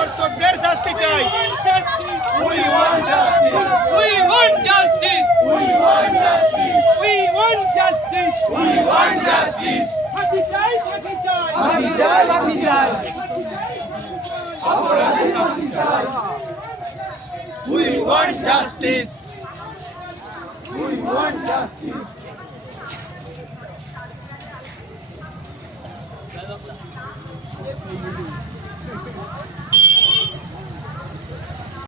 ধর্ষকদের শাস্তি চাই। We want justice. We want justice. We want justice. We want justice. We want justice. ফাঁসি চাই, ফাঁসি চাই। ফাঁসি চাই, ফাঁসি চাই। ফাঁসি চাই, ফাঁসি চাই। অপরাধী শাস্তি চাই। We want justice. We want justice.